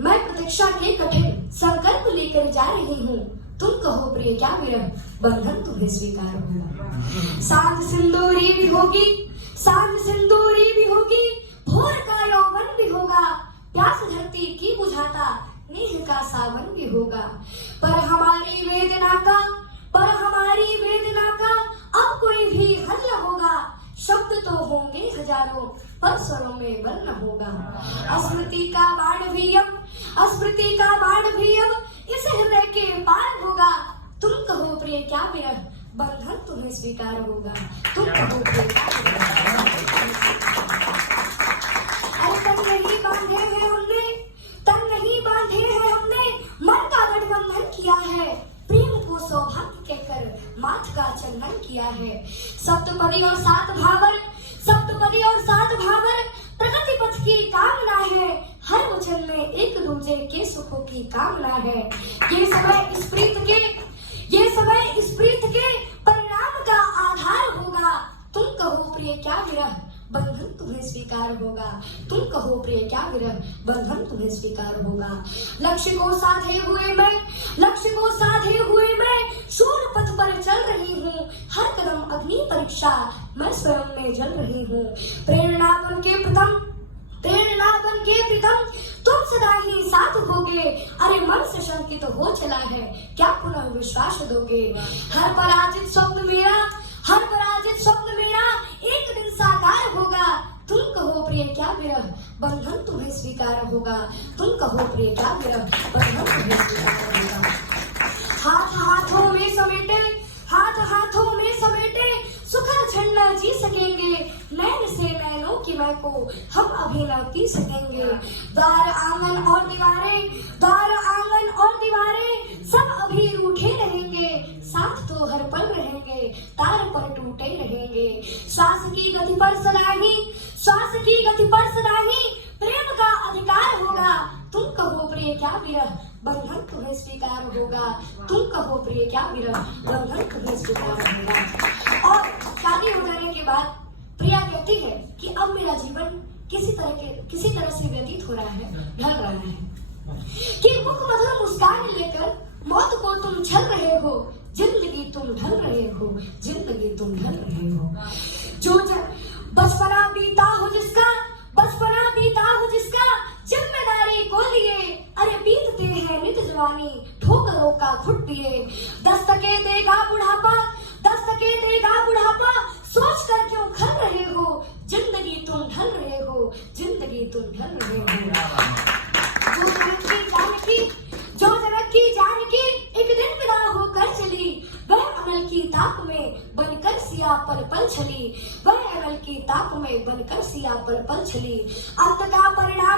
मैं प्रतीक्षा के कठिन संकल्प लेकर जा रही हूँ। तुम कहो प्रिय क्या विरह बंधन तुम्हें स्वीकार होगा। सांझ सिंदूरी भी होगी, सांझ सिंदूरी भी होगी, भोर का यौवन भी होगा, प्यास धरती की बुझाता नेह का सावन भी होगा। पर हमारी वेदना का अब कोई भी हल न होगा। शब्द तो होंगे हजारों पर स्वरों में बल न होगा। स्मृति का बाण भी अब इस हृदय के पार होगा। तुम कहो प्रिय क्या विरह बंधन तुम्हें स्वीकार होगा। तुम कहो प्रिय क्या विरह। अरे तन नहीं बांधे हैं हमने मन का गठबंधन किया है। प्रेम को सौभाग्य कहकर माथ का चंदन किया है। सप्तपदी और सात भावर प्रगति पथ की कामना है। हर वचन में एक दूजे के सुखों की कामना है। ये समय इस प्रीत के परिणाम का आधार होगा। तुम कहो प्रिय क्या विरह बंधन तुम्हें स्वीकार होगा। तुम कहो प्रिय क्या विरह बंधन तुम्हें स्वीकार होगा। लक्ष्य को साधे हुए मैं शूर पथ पर चल रही हूँ। हर कदम अग्नि परीक्षा मैं स्वयं में जल रही हूँ। प्रेरणा बन के प्रीतम तुम सदा ही साथ होगे। अरे मन से शंकित हो चला है क्या पुनः विश्वास दोगे। हर पराजित स्वप्न मेरा एक दिन साकार होगा। तुम कहो प्रिय क्या विरह बंधन तुम्हें स्वीकार होगा। तुम कहो प्रिय क्या विरह बंधन तुम्हें स्वीकार होगा। हाथों में समेटे सुखद क्षण जी सकेंगे। नैन से नैनों की मैं को हम अभी न पी सकेंगे। द्वार आंगन और दीवारें सब अभी रूठे रहेंगे। साथ तो हर पल रहेंगे, तार पर टूटे रहेंगे। श्वास की गति पर सदाही प्रेम का अधिकार होगा। तुम कहो प्रिय क्या विरह बंधन तुम्हें स्वीकार होगा। तुम कहो प्रिय क्या विरह बंधन तुम्हें स्वीकार होगा। और शादी हो जाने के बाद प्रिया कहती है कि अब मेरा जीवन किसी तरह से व्यतीत हो रहा है, ढल रहा है कि मुख मधुर मुस्कान लेकर मौत को तुम छल रहे हो। जिंदगी तुम ढल रहे हो। जो बचपना बीता हो जिसका जिम्मेदारी को लिए। अरे बीतते हैं नित जवानी ठोकरों का खुद दिए। दस्तके देगा बुढ़ापा सोच कर क्यों खल रहे हो। जिंदगी तुम ढल रहे हो। जो जनक की जानकी एक दिन विदा होकर चली। वह अमल की ताक में बनकर सिया पल पल छली। अंत का परिणाम